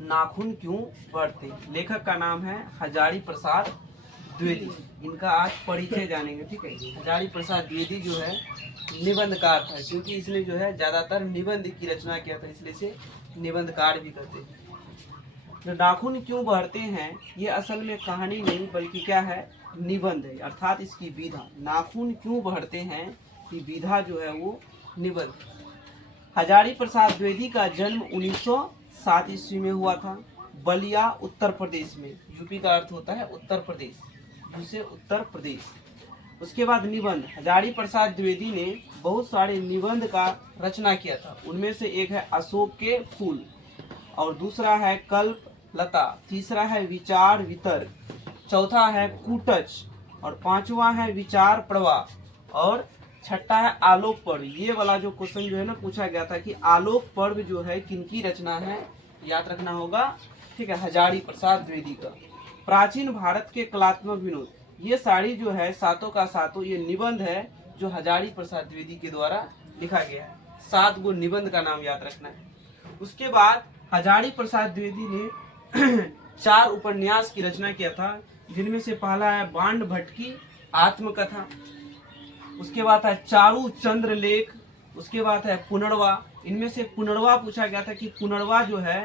नाखून क्यों बढ़ते। लेखक का नाम है हजारी प्रसाद द्विवेदी। इनका आज परिचय जानेंगे। ठीक है, हजारी प्रसाद द्विवेदी जो है निबंधकार था, क्योंकि इसने जो है ज्यादातर निबंध की रचना किया था, इसलिए से निबंधकार भी कहते हैं। जो नाखून क्यों बढ़ते हैं, ये असल में कहानी नहीं बल्कि क्या है, निबंध है, अर्थात इसकी विधा। नाखून क्यों बढ़ते हैं कि विधा जो है वो निबंध। हजारी प्रसाद द्विवेदी का जन्म 1907 ईस्वी में हुआ था, बलिया उत्तर प्रदेश में। यूपी का अर्थ होता है उत्तर प्रदेश, जिसे उत्तर प्रदेश। उसके बाद निबंध, हजारी प्रसाद द्विवेदी ने बहुत सारे निबंध का रचना किया था। उनमें से एक है अशोक के फूल, और दूसरा है कल्प लता, तीसरा है विचार वितर्क, चौथा है कूटच, और पांचवा है विचार प्रवाह, और छठा है आलोक पर्व। ये वाला जो क्वेश्चन जो है ना पूछा गया था कि आलोक पर्व जो है किनकी रचना है, याद रखना होगा। ठीक है, हजारी प्रसाद द्विवेदी का। प्राचीन भारत के कलात्मक विनोद, ये सारी जो है सातों का सातों ये निबंध है जो हजारी प्रसाद द्विवेदी के द्वारा लिखा गया है। 7 गो निबंध का नाम याद रखना है। उसके बाद हजारी प्रसाद द्विवेदी ने 4 उपन्यास की रचना किया था, जिनमें से पहला है बांड भटकी आत्मकथा, उसके बाद है चारू चंद्र लेख, उसके बाद है पुनर्वा। इनमें से पुनर्वा पूछा गया था कि पुनर्वा जो है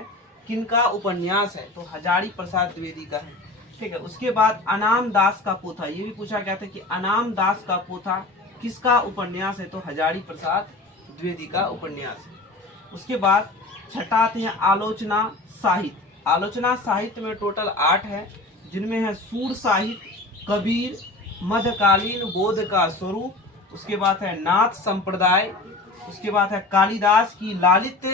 किनका उपन्यास है, तो हजारी प्रसाद द्विवेदी का है। ठीक है, उसके बाद अनाम दास का पोथा, ये भी पूछा गया था कि अनाम दास का पोथा किसका उपन्यास है, तो हजारी प्रसाद द्विवेदी का उपन्यास है। उसके बाद छठा आते हैं आलोचना साहित्य। आलोचना साहित्य में टोटल 8 है, जिनमें है सूर साहित्य, कबीर, मध्यकालीन बोध का स्वरूप, उसके बाद है नाथ संप्रदाय, उसके बाद है कालिदास की लालित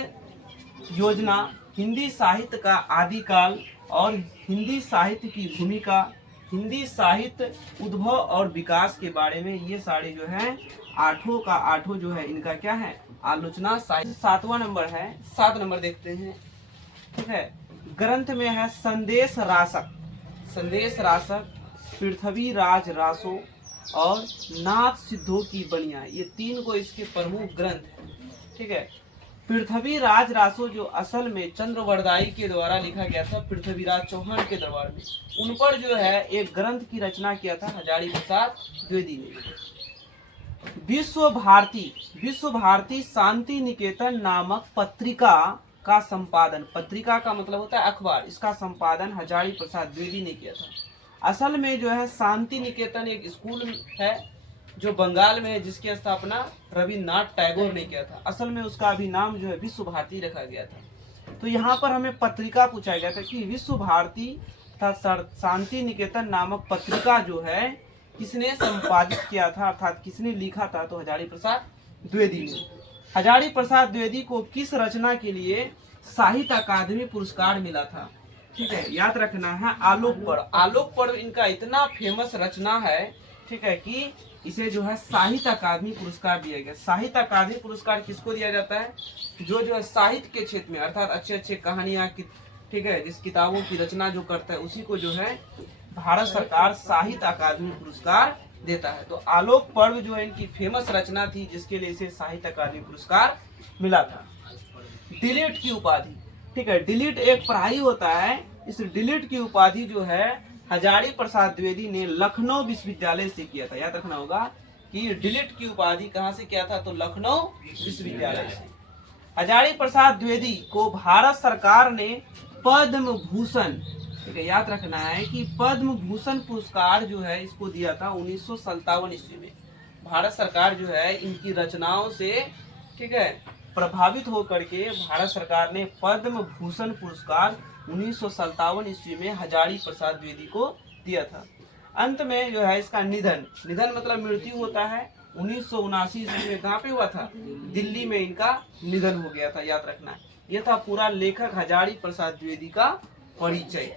योजना, हिंदी साहित्य का आदिकाल और हिंदी साहित्य की भूमिका, हिंदी साहित्य उद्भव और विकास के बारे में। ये सारे जो है 8 का 8 जो है इनका क्या है, आलोचना साहित्य। 7वां नंबर है, 7 नंबर देखते हैं। ठीक है, ग्रंथ में है संदेश रासक, संदेश रासक, पृथ्वी राज रासो और नाथ सिद्धों की बनिया, ये 3 को इसके प्रमुख ग्रंथ हैं। ठीक है, पृथ्वी राज रासो जो असल में चंद्रवरदाई के द्वारा लिखा गया था, पृथ्वीराज चौहान के दरबार में, उन पर जो है एक ग्रंथ की रचना किया था हजारी प्रसाद द्विवेदी ने। विश्व भारती शांति निकेतन नामक पत्रिका का संपादन, पत्रिका का मतलब होता है अखबार, इसका संपादन हजारी प्रसाद द्विवेदी ने किया था। असल में जो है शांति निकेतन एक स्कूल है जो बंगाल में है, जिसकी स्थापना रविन्द्रनाथ टैगोर ने किया था। असल में उसका अभी नाम जो है विश्व भारती रखा गया था। तो यहाँ पर हमें पत्रिका पूछा गया था कि विश्व भारती तथा शांति निकेतन नामक पत्रिका जो है किसने संपादित किया था, अर्थात किसने लिखा था, तो हजारी प्रसाद द्विवेदी ने। हजारी प्रसाद द्विवेदी को किस रचना के लिए साहित्य अकादमी पुरस्कार मिला था, ठीक है, याद रखना है, आलोक पर्व। आलोक पर्व इनका इतना फेमस रचना है, ठीक है, कि इसे जो है साहित्य अकादमी पुरस्कार दिया गया। साहित्य अकादमी पुरस्कार किसको दिया जाता है, जो है साहित्य के क्षेत्र में, अर्थात अच्छे अच्छे कहानियां, ठीक है, जिस किताबों की रचना जो करता है उसी को जो है भारत सरकार साहित्य अकादमी पुरस्कार देता है। तो आलोक पर्व जो है इनकी फेमस रचना थी, जिसके लिए इसे साहित्य अकादमी पुरस्कार मिला था। डिलीट की उपाधि, ठीक है, डिलीट एक पढ़ाई होता है, इस डिलीट की उपाधि जो है हजारी प्रसाद द्विवेदी ने लखनऊ विश्वविद्यालय से किया था। याद रखना होगा कि डिलीट की उपाधि कहाँ से किया था, तो लखनऊ विश्वविद्यालय से। हजारी प्रसाद द्विवेदी को भारत सरकार ने पद्म भूषण, ठीक है, याद रखना है कि पद्म भूषण पुरस्कार जो है इसको दिया था 1957 ईस्वी में। भारत सरकार जो है इनकी रचनाओं से, ठीक है, प्रभावित होकर के भारत सरकार ने पद्म भूषण पुरस्कार 1957 ईस्वी में हजारी प्रसाद द्विवेदी को दिया था। अंत में जो है इसका निधन, निधन मतलब मृत्यु होता है, 1979 ईस्वी में कहाँ पे हुआ था, दिल्ली में इनका निधन हो गया था। याद रखना, यह था पूरा लेखक हजारी प्रसाद द्विवेदी का परिचय।